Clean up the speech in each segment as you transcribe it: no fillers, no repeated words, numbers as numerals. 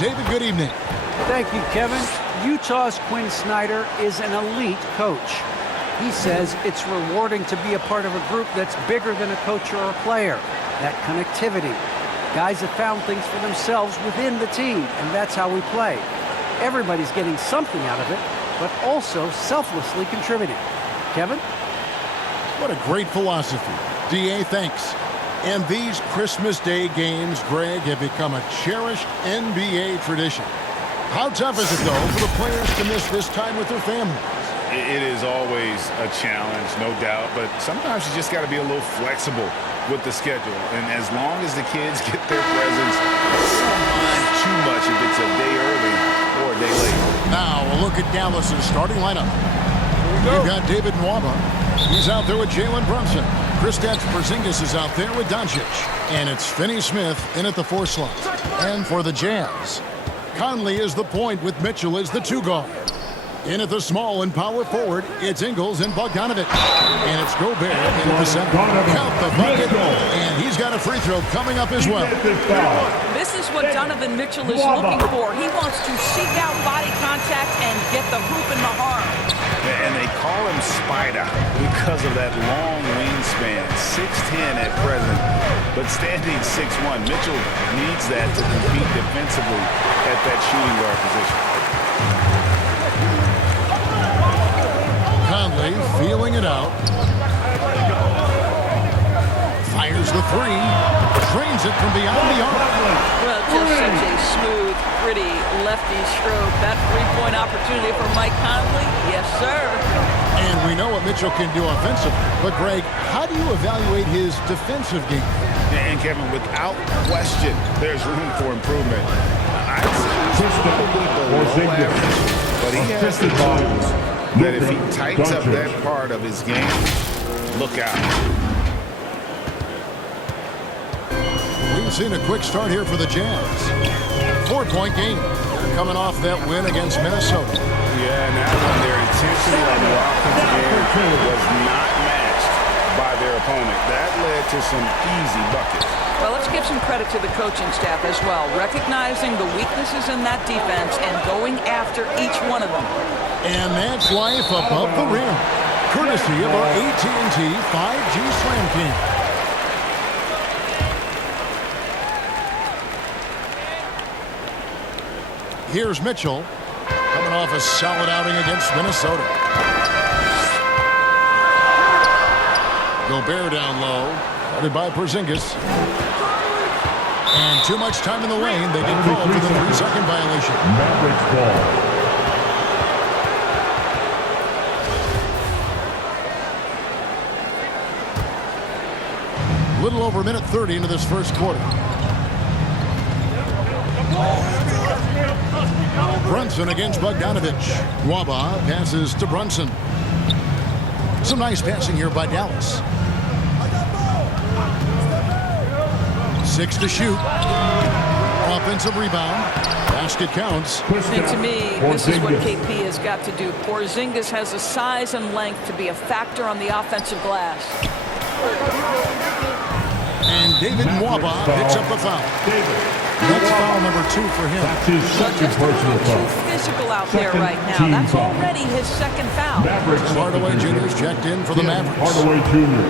David, good evening. Thank you, Kevin. Utah's Quinn Snyder is an elite coach. He says it's rewarding to be a part of a group that's bigger than a coach or a player. That connectivity. Guys have found things for themselves within the team, and that's how we play. Everybody's getting something out of it, but also selflessly contributing. Kevin? What a great philosophy. D.A., thanks. And these Christmas Day games, Greg, have become a cherished NBA tradition. How tough is it, though, for the players to miss this time with their families? It is always a challenge, no doubt, but sometimes you just got to be a little flexible with the schedule. And as long as the kids get their presents, they don't mind too much if it's a day early or a day late. Now a look at Dallas's starting lineup. We've got David Nwaba. He's out there with Jalen Brunson. Kristaps Porzingis is out there with Doncic. And it's Finney Smith in at the 4 slot. And for the Jazz, Conley is the point with Mitchell as the 2 guard. In at the small and power forward, it's Ingles and Bogdanovic. And it's Gobert in at the center. Count the bucket. And he's got a free throw coming up as well. This is what Donovan Mitchell is looking for. He wants to seek out body contact and get the hoop in the arm. And they call him Spider because of that long wingspan, 6'10" at present, but standing 6'1". Mitchell needs that to compete defensively at that shooting guard position. Conley feeling it out. Fires the 3. Drains it from beyond the arc. Well, just such a smooth, pretty lefty stroke. That three-point opportunity for Mike Conley. Yes, sir. And we know what Mitchell can do offensively. But, Greg, how do you evaluate his defensive game? And, Kevin, without question, there's room for improvement. I'd say he's probably below average, but he has the tools that if he tightens up that part of his game, look out. We've seen a quick start here for the Jazz. 4-point game. They're coming off that win against Minnesota. Yeah, and that one, their intensity on the offensive end was not matched by their opponent. That led to some easy buckets. Well, let's give some credit to the coaching staff as well, recognizing the weaknesses in that defense and going after each one of them. And that's life above the rim, courtesy of our AT&T 5G Slam King. Here's Mitchell, coming off a solid outing against Minnesota. Gobert down low, guarded by Porzingis. And too much time in the lane. They get called for the 3-second violation. Mavericks ball. Little over a minute 30 into this first quarter. Brunson against Bogdanovic. Nwaba passes to Brunson. Some nice passing here by Dallas. 6 to shoot. Offensive rebound. Basket counts. And to me, this is what KP has got to do. Porzingis has the size and length to be a factor on the offensive glass. And David Nwaba picks up the foul. That's foul number 2 for him. That's his second personal foul. Too physical out there right now. That's already his second foul. Mavericks. Hardaway Jr. is checked in for the Mavericks. Hardaway Jr.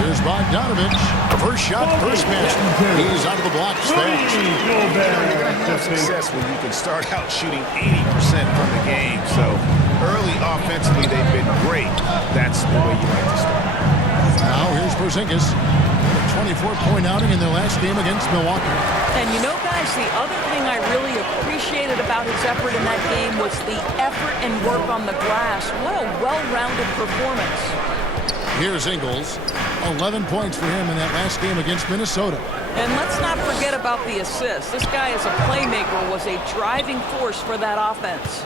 Here's Bogdanovic. First shot, first miss. He's out of the blocks fast. You're going to have success when you can start out shooting 80% from the game. So early offensively, they've been great. That's the way you like to start. Now here's Porzingis. 24-point outing in their last game against Milwaukee. And you know, guys, the other thing I really appreciated about his effort in that game was the effort and work on the glass. What a well-rounded performance. Here's Ingles. 11 points for him in that last game against Minnesota. And let's not forget about the assist. This guy as a playmaker was a driving force for that offense.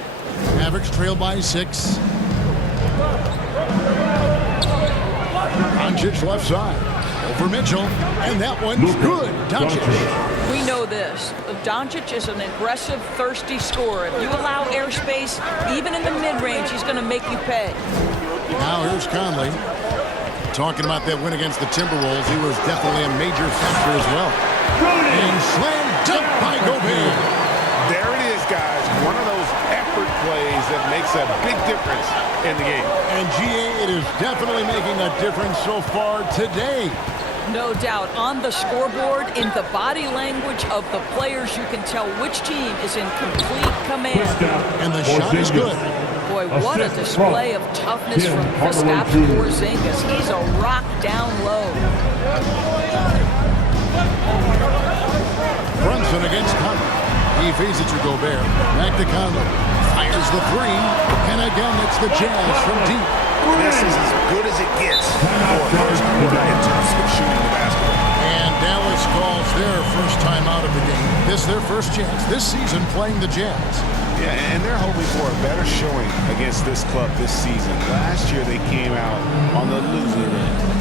Mavericks trail by 6. Doncic left side. Over Mitchell. And that one's good. Doncic. We know this. Doncic is an aggressive, thirsty scorer. If you allow airspace, even in the mid-range, he's going to make you pay. Now here's Conley. Talking about that win against the Timberwolves, he was definitely a major factor as well. And slam dunk by Gobert. There it is, guys. One of those effort plays that makes a big difference in the game. And GA, it is definitely making a difference so far today. No doubt. On the scoreboard, in the body language of the players, you can tell which team is in complete command. And the shot is good. Boy, what a display of toughness from Kristaps Porzingis. He's a rock down low. Brunson against Conley. He feeds it to Gobert. Back to Conley. Fires the three. And again, it's the Jazz from deep. This is as good as it gets for a first quarter in terms of shooting the basketball. And Dallas calls their first time out of the game. This is their first chance this season playing the Jazz. Yeah, and they're hoping for a better showing against this club this season. Last year they came out on the losing end.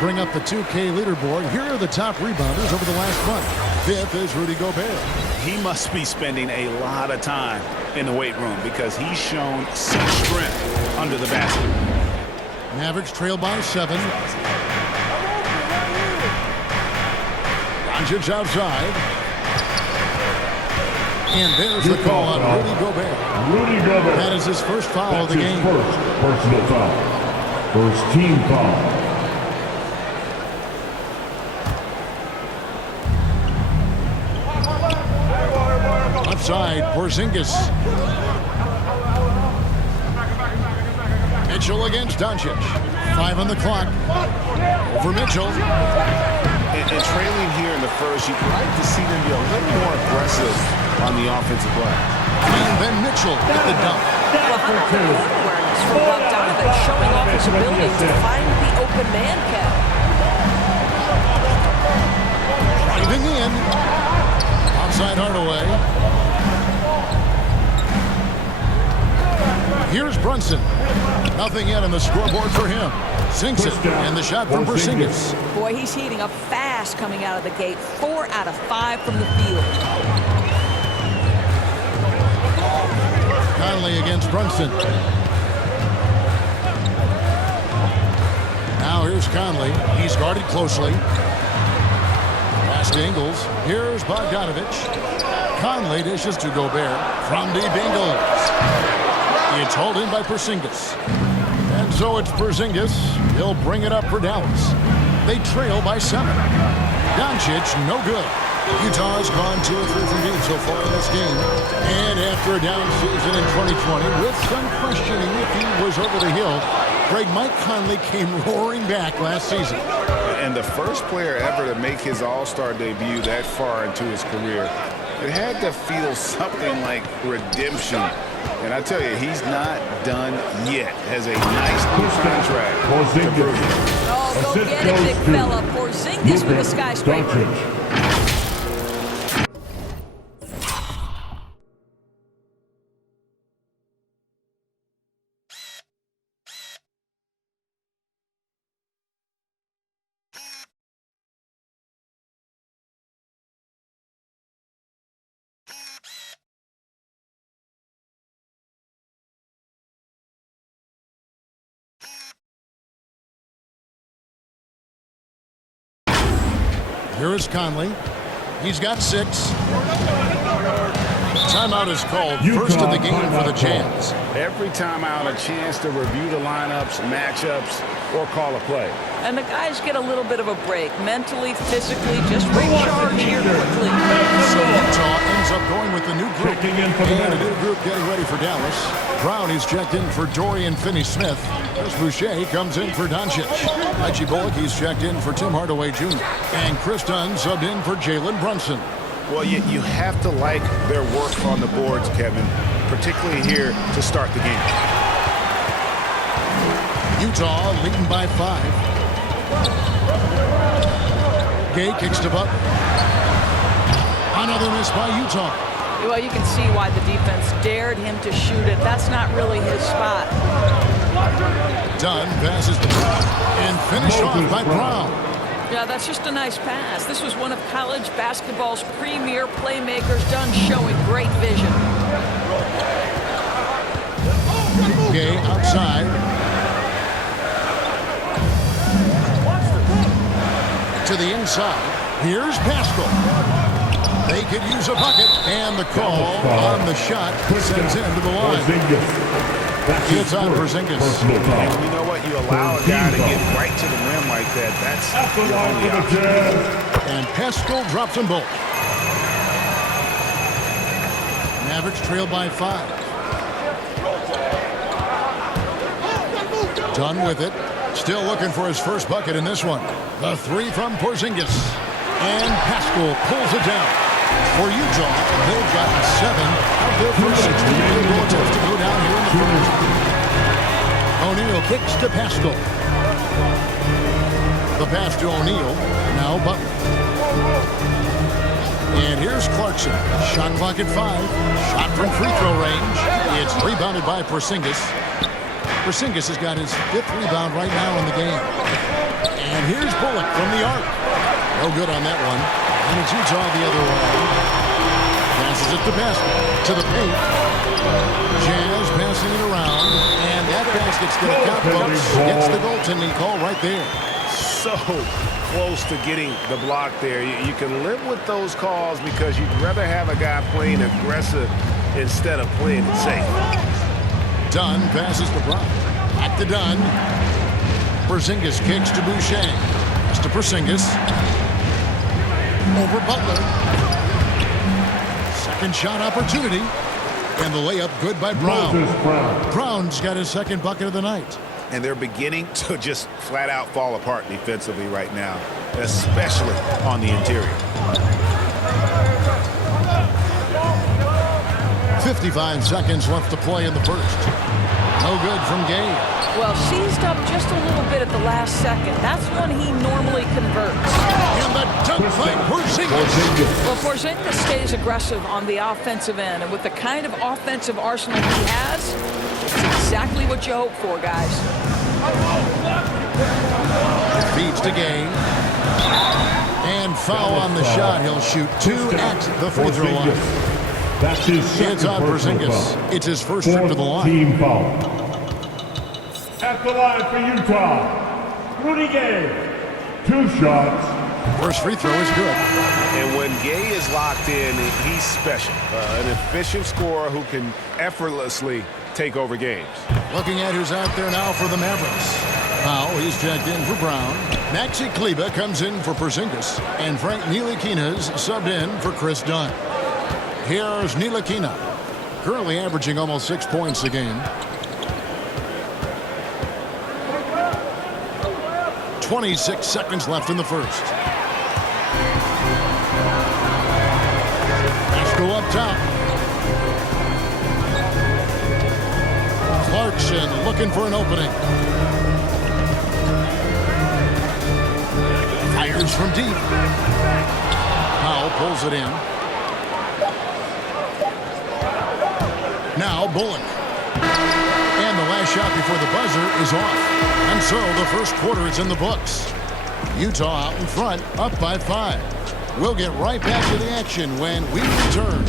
Bring up the 2K leaderboard. Here are the top rebounders over the last month. Fifth is Rudy Gobert. He must be spending a lot of time in the weight room because he's shown such strength under the basket. Mavericks trail by 7. Doncic outside. And there's the call on Rudy Gobert. Rudy Gobert. That is his first foul of the game. First personal foul. First team foul. Side, Porzingis. Mitchell against Doncic. 5 on the clock. Over Mitchell. And trailing here in the first, you'd like to see them be a little more aggressive on the offensive glass. And then Mitchell with the dunk. Well, how about the court awareness from Bogdanovic showing off his ability to find the open man, Kev? Driving in. Outside Hardaway. Here's Brunson. Nothing yet on the scoreboard for him. Sinks it. And the shot from Porzingis. Boy, he's heating up fast coming out of the gate. 4 out of 5 from the field. Conley against Brunson. Now here's Conley. He's guarded closely. Pass to Ingles. Here's Bogdanovic. Conley dishes to Gobert. From deep Ingles. It's hauled in by Porzingis. And so it's Porzingis. He'll bring it up for Dallas. They trail by 7. Doncic, no good. Utah has gone 2 or 3 from deep so far in this game. And after a down season in 2020, with some questioning if he was over the hill, Mike Conley came roaring back last season. And the first player ever to make his All-Star debut that far into his career, it had to feel something like redemption. And I tell you, he's not done yet. Has a nice new contract to prove it. Oh, go get it, big fella. Porzingis with a skyscraper. Here is Conley. He's got 6. Timeout is called. First of the game for the Jazz. Every timeout, a chance to review the lineups, matchups, or call a play. And the guys get a little bit of a break, mentally, physically, just recharge here quickly. So Utah ends up going with the new group. And a new group getting ready for Dallas. Brown is checked in for Dorian Finney-Smith. Chris Boucher comes in for Doncic. Reggie Bullock, he's checked in for Tim Hardaway Jr. And Chris Dunn subbed in for Jalen Brunson. Well, you have to like their work on the boards, Kevin, particularly here to start the game. Utah leading by 5. Gay kicks to Butler. Another miss by Utah. Well, you can see why the defense dared him to shoot it. That's not really his spot. Dunn passes the ball and finished off by Brown. Yeah, that's just a nice pass. This was one of college basketball's premier playmakers. Dunn showing great vision. Gay outside. To the inside. Here's Pascal. They could use a bucket, and the call on the shot sends him to the line. It's on Porzingis. And you know what? You allow a guy to get right to the rim like that. That's the only option. And Pascal drops them both. Mavericks trail by 5. Done with it. Still looking for his first bucket in this one. The 3 from Porzingis. And Pascal pulls it down. For Utah, they've gotten 7 of their first 16 field goal attempts to go down here in the first. O'Neal kicks to Pascal. The pass to O'Neal. Now Butler. And here's Clarkson. Shot clock at 5. Shot from free throw range. It's rebounded by Porzingis. Porzingis has got his 5th rebound right now in the game. And here's Bullock from the arc. No good on that one. And it's Utah the other way. Passes it to Pascal. To the paint. Jazz passing it around. And that basket's going to count, folks. Gets the goaltending call right there. So close to getting the block there. You can live with those calls because you'd rather have a guy playing aggressive instead of playing it safe. Dunn passes to Brown. Back to Dunn. Porzingis kicks to Boucher. Pass to Porzingis. Over Butler. Second shot opportunity. And the layup good by Brown. Brown's got his second bucket of the night. And they're beginning to just flat out fall apart defensively right now, especially on the interior. 55 seconds left to play in the first. No good from Gay. Well, seized up just a little bit at the last second. That's when he normally converts. And the dunk by Porzingis. Well, Porzingis stays aggressive on the offensive end. And with the kind of offensive arsenal he has, it's exactly what you hope for, guys. Feeds to Gay. And foul on the shot. He'll shoot 2 at the free throw line. That's his second It's on Porzingis. It's his first trip to the line. Team foul. At the line for Utah, Rudy Gay. 2 shots. First free throw is good. And when Gay is locked in, he's special. An efficient scorer who can effortlessly take over games. Looking at who's out there now for the Mavericks. Powell, he's checked in for Brown. Maxi Kleber comes in for Porzingis. And Frank Ntilikina's subbed in for Chris Dunn. Here's Ntilikina, currently averaging almost 6 points a game. 26 seconds left in the first. Let's go up top. Clarkson looking for an opening. Fires from deep. Powell pulls it in. Now Bullock. And the last shot before the buzzer is off. And so the first quarter is in the books. Utah out in front, up by 5. We'll get right back to the action when we return.